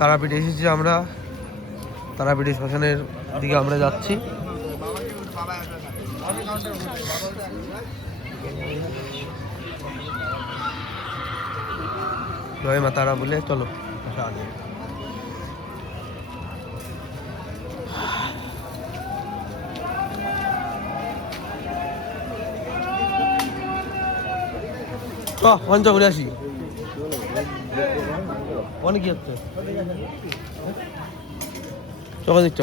তারাপীঠ এসেছি আমরা, তারাপীঠ শ্মশানের দিকে আমরা যাচ্ছি। জয় মা তারা বলে চলো। পঞ্চা ঘুরে আসি। অনেক কি হচ্ছে চকা দিচ্ছ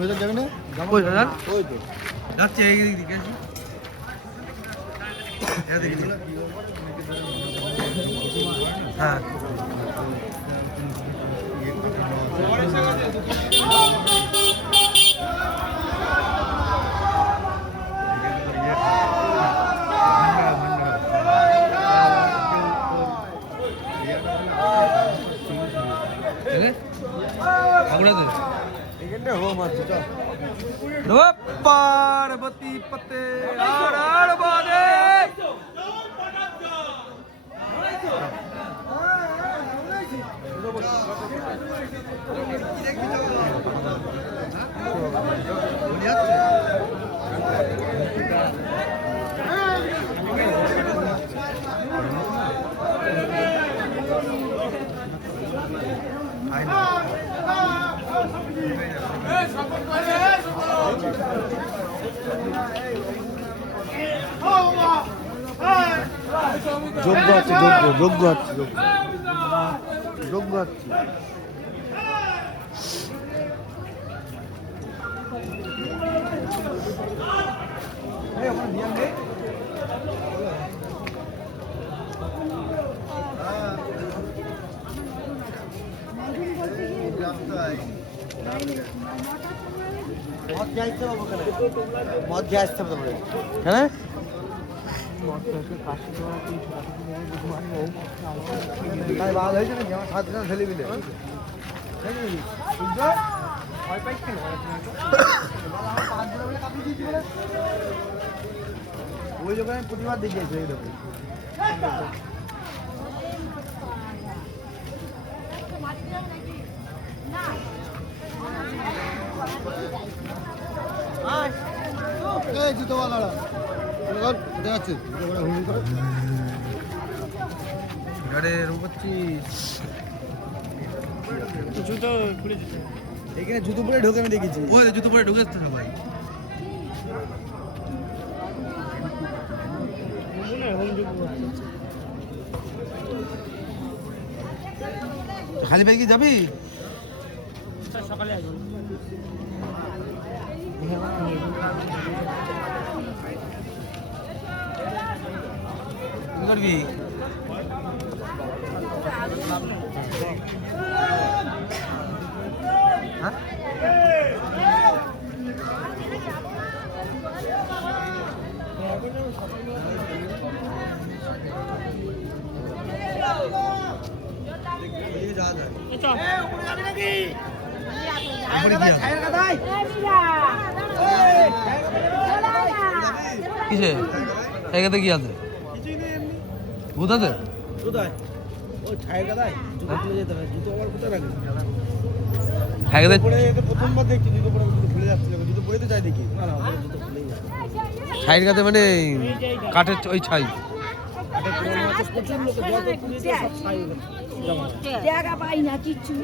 ভেতর যাবে না? যাচ্ছে হ্যাঁ पार्वती पते हर बादे যোগ্য আছে, যোগ্য আছে, যোগ্য আছে। মধ্যে আসতে হবে হ্যাঁ ভালো হয়েছে নাকি আমার 7 জন ছেলে মিলে ওই দোকানে প্রতিবার দেখিয়েছে এই দোকানে জুতোওয়ালারা জুতো খুলে এখানে জুতো পরে ঢোকে আমি দেখেছি। ওই জুতো পরে ঢুকে আসছে সবাই। খালি ভাই কি যাবি? সকালে আসবো। কি করবি? হ্যাঁ কিসে এখানে কি আছে? ভূত আছে? প্রথমবার দেখছি জুতো পরে খুলে যাচ্ছিল, জুতো পরে তো যাই দেখি ছাইয়ের কাছে মানে কাঠের ওই ছাই। জায়গা পাই না কিচ্ছু।